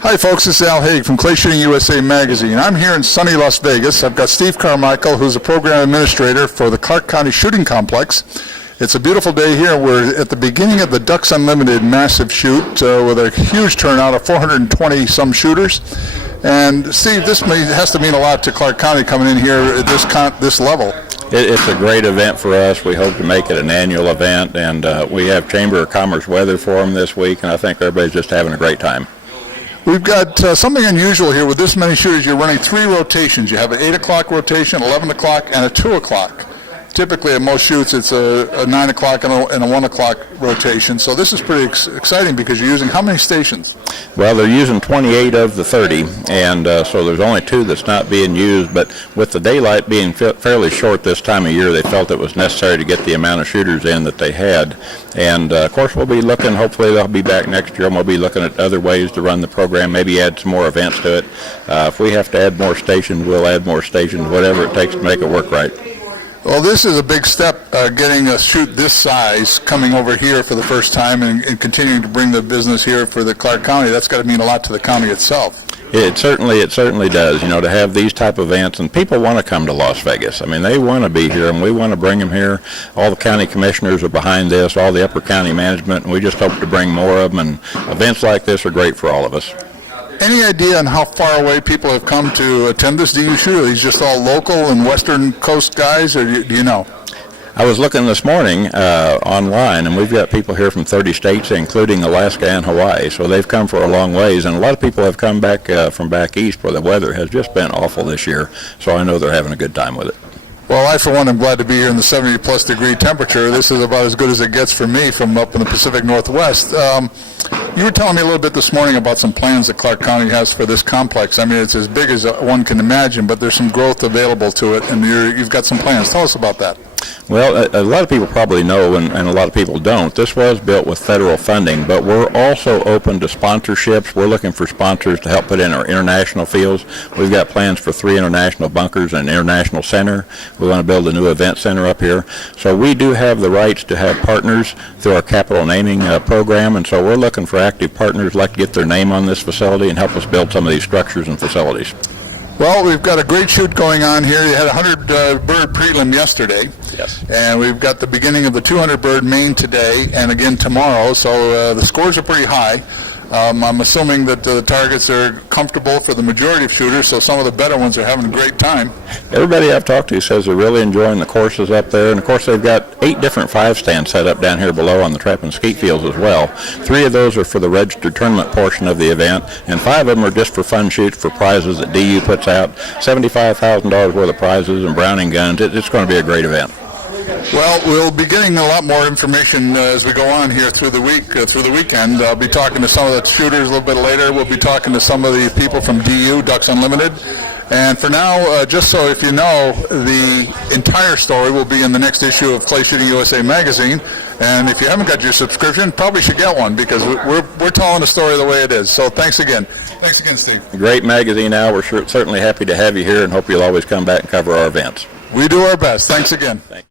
Hi folks, this is Al Hague from ClayShootingUSA magazine. I'm here in sunny Las Vegas. I've got Steve Carmichael, who's a program administrator for the Clark County Shooting Complex. It's a beautiful day here. We're at the beginning of the Ducks Unlimited massive shoot with a huge turnout of 420 some shooters. And Steve, this has to mean a lot to Clark County coming in here at this level. It's a great event for us. We hope to make it an annual event, and we have Chamber of Commerce weather for them this week, and I think everybody's just having a great time. We've got something unusual here with this many shooters. You're running 3 rotations. You have an 8 o'clock rotation, 11 o'clock, and a 2 o'clock. Typically at most shoots it's a 9 o'clock and a 1 o'clock rotation. So this is pretty exciting because you're using how many stations? Well, they're using 28 of the 30, and so there's only 2 that's not being used. But with the daylight being fairly short this time of year, they felt it was necessary to get the amount of shooters in that they had. And of course we'll be looking, hopefully they'll be back next year, and we'll be looking at other ways to run the program, maybe add some more events to it. If we have to add more stations, we'll add more stations, whatever it takes to make it work right. Well, this is a big step, getting a shoot this size, coming over here for the first time and continuing to bring the business here for the Clark County. That's got to mean a lot to the county itself. It certainly does, you know, to have these type of events, and people want to come to Las Vegas. I mean, they want to be here, and we want to bring them here. All the county commissioners are behind this, all the upper county management, and we just hope to bring more of them, and events like this are great for all of us. Any idea on how far away people have come to attend this DU shoot? Are these just all local and western coast guys, or do you know? I was looking this morning online, and we've got people here from 30 states, including Alaska and Hawaii, so they've come for a long ways, and a lot of people have come back from back east where the weather has just been awful this year, so I know they're having a good time with it. Well, I, for one, am glad to be here in the 70-plus degree temperature. This is about as good as it gets for me from up in the Pacific Northwest. You were telling me a little bit this morning about some plans that Clark County has for this complex. I mean, it's as big as one can imagine, but there's some growth available to it, and you've got some plans. Tell us about that. Well, a lot of people probably know, and a lot of people don't. This was built with federal funding, but we're also open to sponsorships. We're looking for sponsors to help put in our international fields. We've got plans for 3 international bunkers and an international center. We want to build a new event center up here. So we do have the rights to have partners through our capital naming program, and so we're looking for active partners who'd like to get their name on this facility and help us build some of these structures and facilities. Well, we've got a great shoot going on here. You had a 100-bird prelim yesterday. Yes. And we've got the beginning of the 200-bird main today and again tomorrow, so the scores are pretty high. I'm assuming that the targets are comfortable for the majority of shooters, so some of the better ones are having a great time. Everybody I've talked to says they're really enjoying the courses up there, and of course they've got 8 different 5-stands set up down here below on the trap and skeet fields as well. 3 of those are for the registered tournament portion of the event, and 5 of them are just for fun shoots for prizes that DU puts out. $75,000 worth of prizes and Browning guns. It's going to be a great event. Well, we'll be getting a lot more information as we go on here through the weekend. I'll be talking to some of the shooters a little bit later. We'll be talking to some of the people from DU, Ducks Unlimited. And for now, just so if you know, the entire story will be in the next issue of ClayShootingUSA magazine. And if you haven't got your subscription, probably should get one because we're telling the story the way it is. So thanks again. Thanks again, Steve. Great magazine, Al. We're certainly happy to have you here and hope you'll always come back and cover our events. We do our best. Thanks again. Thanks.